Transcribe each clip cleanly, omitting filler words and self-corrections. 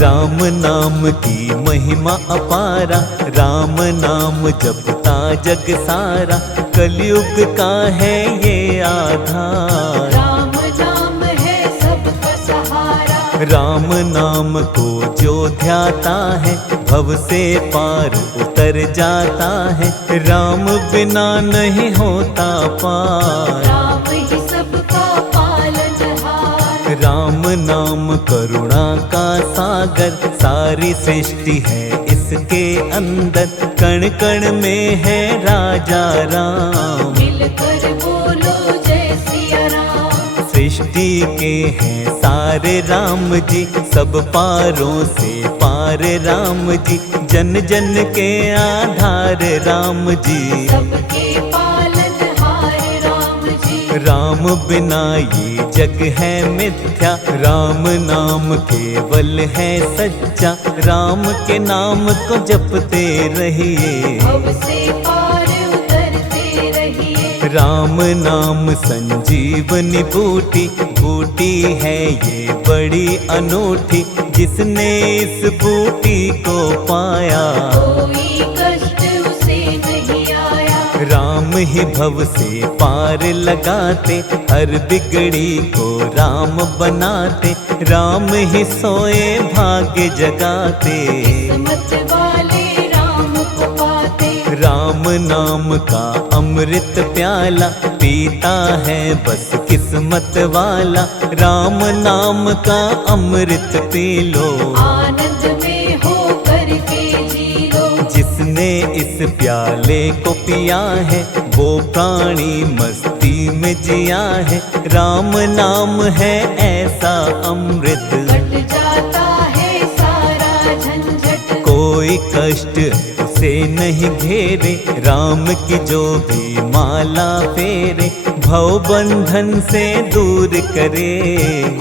राम नाम की महिमा अपारा, राम नाम जपता जग सारा, कलयुग का है ये आधार। राम नाम है सबका सहारा, राम नाम को जो ध्याता है, भव से पार उतर जाता है, राम बिना नहीं होता पार। राम ही सबका पालनहार। राम नाम करुणा का सागर, सारी सृष्टि है इसके अंदर, कण कण में है राजा राम। मिलकर बोलो जय सिया राम। सृष्टि के हैं सारे राम जी, सब पारों से पार राम जी, जन जन के आधार राम जी। सबके पालनहार राम जी। राम बिना ये जग है मिथ्या, राम नाम केवल है सच्चा, राम के नाम को जपते रहिए, भव से पार उतरते रहिए। राम नाम संजीवनी बूटी, बूटी है ये बड़ी अनूठी, जिसने इस बूटी को पाया, कोई कष्ट उसे नहीं आया। राम ही भव से पार लगाते, हर बिगड़ी को राम बनाते, राम ही सोए भाग्य जगाते। किस्मत वाले राम को पाते, राम नाम का अमृत प्याला, पीता है बस किस्मत वाला, राम नाम का अमृत पी लो, आनंद में हो करके जी लो। जिसने इस प्याले को पिया है, वो प्राणी मस्ती में जिया है, राम नाम है ऐसा अमृत, कट जाता है सारा झंझट। कोई कष्ट उसे नहीं घेरे, राम की जो भी माला फेरे, भव बंधन से दूर करे,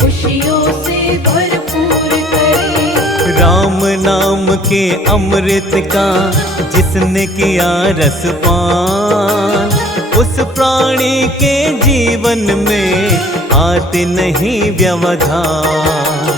खुशियों से भरपूर करे। राम नाम के अमृत का जिसने किया रसपान, उस प्राणी के जीवन में आते नहीं व्यवधान।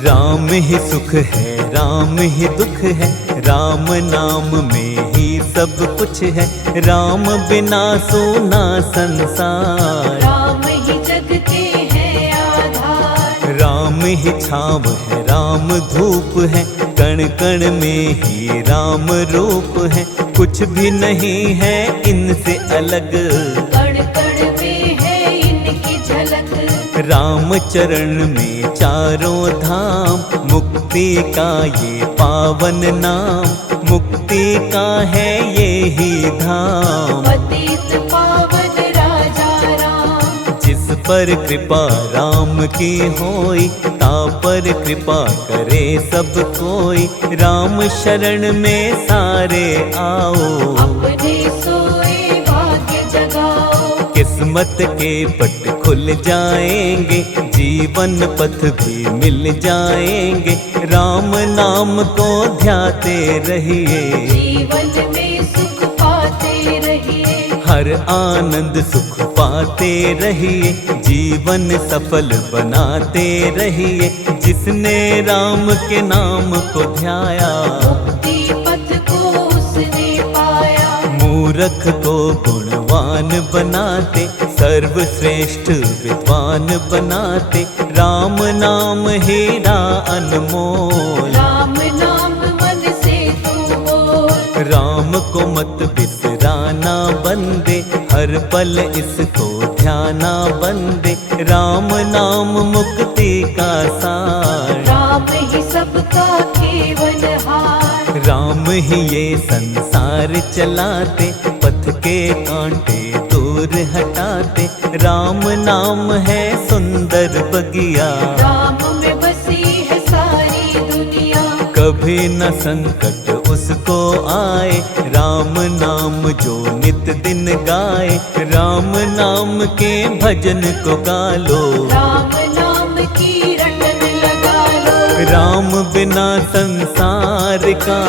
राम ही सुख है, राम ही दुख है, राम नाम में ही सब कुछ है, राम बिना सोना संसार। राम ही जग के है आधार। राम ही छाव है, राम धूप है, कण कण में ही राम रूप है, कुछ भी नहीं है इनसे अलग, कण कण में है इनकी झलक। राम चरण में चारों धाम, मुक्ति का ये पावन नाम, मुक्ति का है ये ही धाम। पतित पावन राजा राम, जिस पर कृपा राम की होई, ता पर कृपा करे सब कोई, राम शरण में सारे आओ, अपने सोए भाग्य जगाओ। किस्मत के पट खुल जाएंगे, जीवन पथ भी मिल जाएंगे, राम नाम को ध्याते रहिए, जीवन में सुख पाते रहिए। हर आनंद सुख पाते रहिए, जीवन सफल बनाते रहिए, जिसने राम के नाम को ध्याया, मुक्ति पथ को उसने पाया। मूर्ख को गुणवान बनाते, सर्वश्रेष्ठ विद्वान बनाते, राम नाम हीरा अनमोल। राम नाम मन से तू बोल, राम को मत बिसराना बंदे, हर पल इसको ध्याना बंदे, राम नाम मुक्ति का सार। राम ही सबका केवलहार। राम ही ये संसार चलाते, पथ के कांटे दूर हटाते, राम नाम है सुंदर बगिया, राम में बसी है सारी दुनिया। कभी न संकट उसको आए, राम नाम जो नित दिन गाए, राम नाम के भजन को गा लो, राम नाम की रटन लगा लो। राम बिना संसार का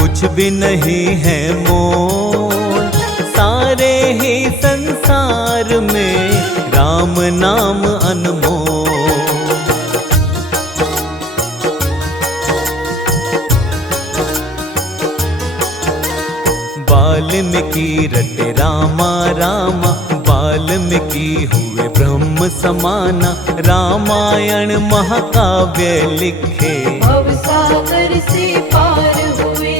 कुछ भी नहीं है मोल, सारे ही संसार संसार में राम नाम अनमोल। वाल्मीकि रटे रामा रामा, वाल्मीकि हुए ब्रह्म समाना। रामायण महाकाव्य लिखे, भवसागर से पार हुए।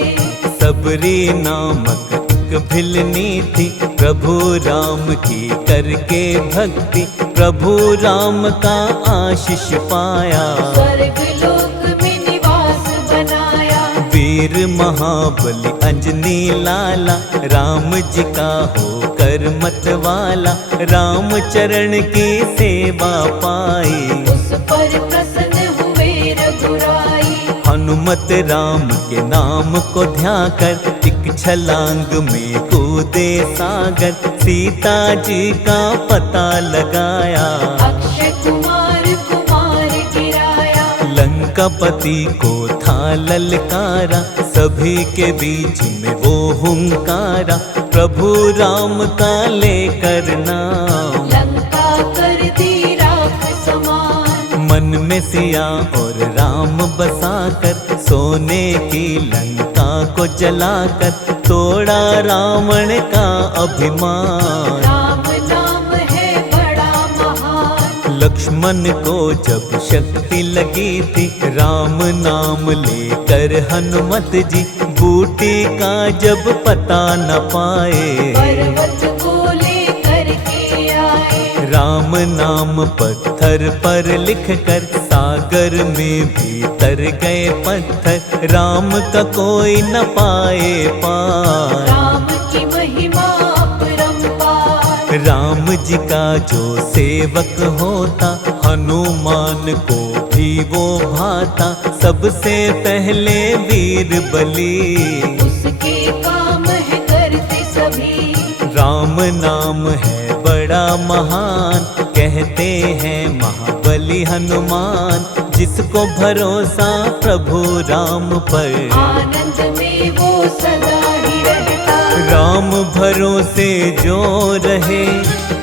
सबरी नामक एक भिलनी थी, प्रभु राम की करके भक्ति। प्रभु राम का आशीष पाया, स्वर्ग लोक में निवास बनाया। वीर महाबली अंजनी लाला, राम जी का होकर मतवाला। राम चरण की सेवा पाई, उस पर प्रसन्न हुए रघुराई। हनुमत राम के नाम को ध्याकर, एक छलांग में कूदे सागर। सीता जी का पता लगाया, अक्षय कुमार कुमार गिराया। लंकापति को था ललकारा, सभी के बीच में वो हुंकारा। प्रभु राम का लेकर नाम, लंका कर दी राख समान। मन में सिया और राम बसाकर, सोने की लंका को जलाकर। तोड़ा रावण का अभिमान, राम नाम है बड़ा महान। लक्ष्मण को जब शक्ति लगी थी, राम नाम लेकर हनुमत जी। बूटी का जब पता न पाए, पर्वत को लेकर के आए। राम नाम पत्थर पर लिखकर, सागर में भी तर गए पत्थर। राम का कोई न पाए पार, राम की महिमा अपरंपार। राम जी का जो सेवक होता, हनुमान को भी वो भाता। सबसे पहले वीर बली, उसके काम है करते सभी। राम नाम है बड़ा महान, कहते हैं महाबली हनुमान। जिसको भरोसा प्रभु राम पर, आनंद में वो सदा ही रहता। राम भरोसे जो रहे,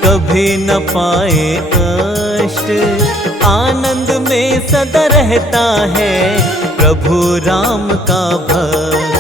कभी न पाए कष्ट। आनंद में सदा रहता है प्रभु राम का भक्त।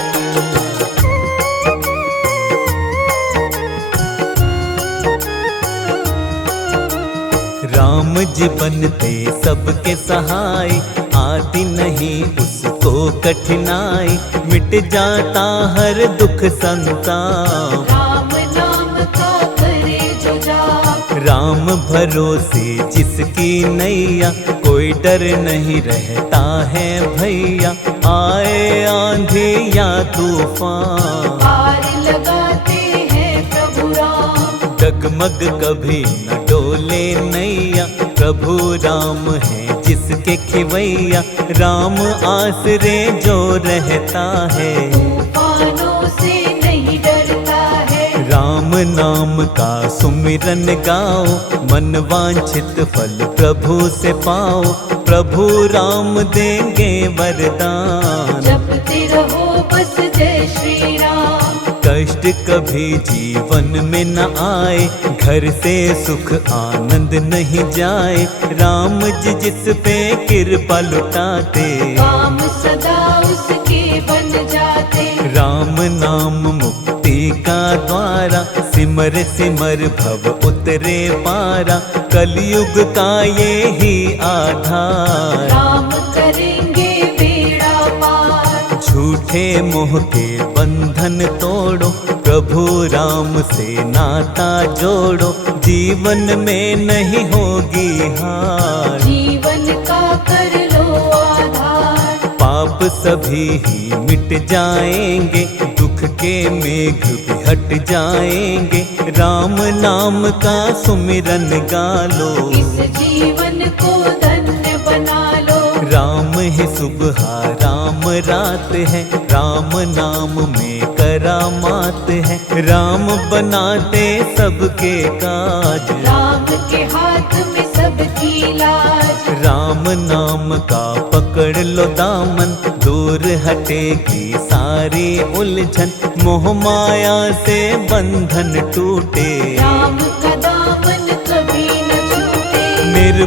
राम जी बनते सबके सहाय, आती नहीं उसको कठिनाई। मिट जाता हर दुख संताप, राम नाम का करे जो जाप। राम भरोसे जिसकी नैया, कोई डर नहीं रहता है भैया। आए आंधी या तूफान, पार लगाते हैं प्रभु राम। डगमग कभी न डोले नैया, प्रभु राम है जिसके खिवैया। राम आसरे जो रहता है, तूफानों से नहीं डरता है। राम नाम का सुमिरन गाओ, मन वांछित फल प्रभु से पाओ। प्रभु राम देंगे वरदान, जपते रहो बस जय श्री राम। कष्ट कभी जीवन में न आए, घर से सुख आनंद नहीं जाए। राम जी जिस पे कृपा लुटाते, काम सदा उसके बन जाते। राम नाम मुक्ति का द्वारा, सिमर सिमर भव उतरे पारा। कलयुग का ये ही आधार, राम करेंगे बेड़ा पार। झूठे मोह के बंधन तोड़ो, प्रभु राम से नाता जोड़ो। जीवन में नहीं होगी हार, जीवन का कर लो आधार। पाप सभी ही मिट जाएंगे, दुख के मेघ भी हट जाएंगे। राम नाम का सुमिरन गालो, इस जीवन को धन्य बना लो। राम ही सुबह राम रात है, राम नाम में करामात है। राम बनाते सबके काज, राम के हाथ में सबकी लाज। राम नाम का पकड़ लो दामन, दूर हटेगी सारी उलझन। मोह माया से बंधन टूटे, राम का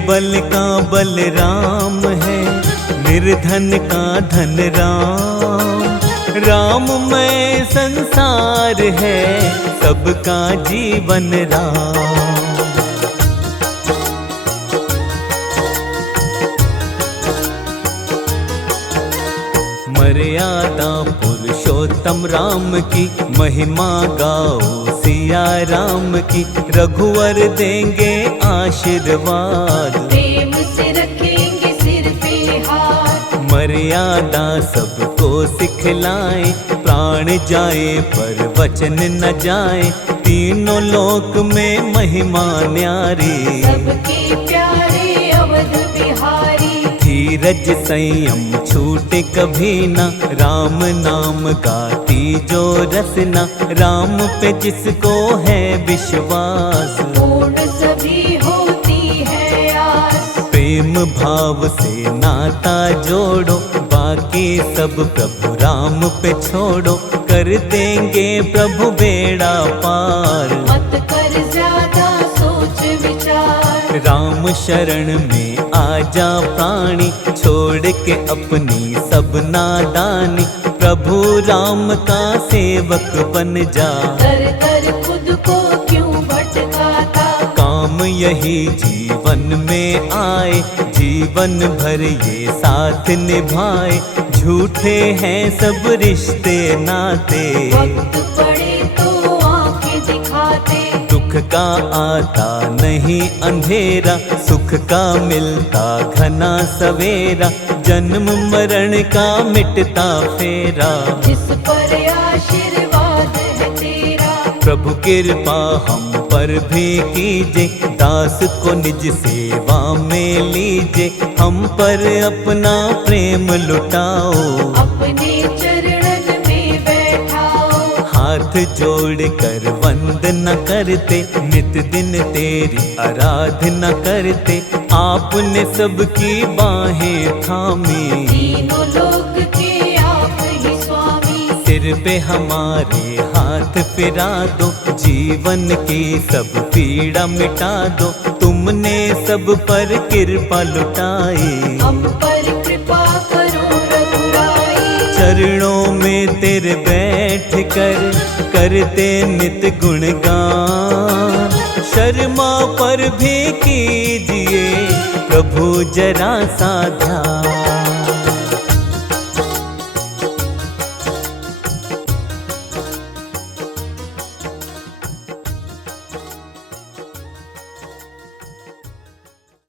निर्बल का बलराम है, निर्धन का धन राम। राममय संसार है, सबका जीवन राम। मर्यादा पुरुषोत्तम राम की, महिमा गाओ सिया राम की। रघुवर देंगे आशीर्वाद, प्रेम से रखेंगे सिर पे हाथ। मर्यादा सबको सिखलाए, प्राण जाए पर वचन न जाए। तीनों लोक में महिमा न्यारी, सबके प्यारे अवध बिहारी। धीरज संयम छूटे कभी ना, राम नाम गाती जो रसना। राम पे जिसको है विश्वास, पूर्ण सभी होती है आस। प्रेम भाव से नाता जोड़ो, बाकी सब प्रभु राम पे छोड़ो। कर देंगे प्रभु बेड़ा पार, मत कर ज्यादा सोच विचार। राम शरण में आजा प्राणी, छोड़ के अपनी सब नादानी। प्रभु राम का सेवक बन जा, कर कर खुद को क्यों भटकाता। काम यही जीवन में आए, जीवन भर ये साथ निभाए। झूठे हैं सब रिश्ते नाते, वक्त पड़े तो आंखें दिखाते। दुख का आता नहीं अंधेरा, सुख का मिलता घना सवेरा। जन्म मरण का मिटता फेरा, जिस पर आशीर्वाद है तेरा। प्रभु कृपा हम पर भी कीजे, दास को निज सेवा में लीजे। हम पर अपना प्रेम लुटाओ, अपने चरणन में बैठाओ। हाथ जोड़ कर वंदना करते, नित दिन तेरी आराधना करते। आपने सबकी बाहें थामी, तीनों लोक के आप ही स्वामी। सिर पे हमारे हाथ फिरा दो, जीवन की सब पीड़ा मिटा दो। तुमने सब पर कृपा लुटाई, हम पर कृपा करो रघुराई। चरणों में तेरे बैठ कर करते नित गुणगान। शर्मा पर भी कीजिए प्रभु जरा सा ध्यान।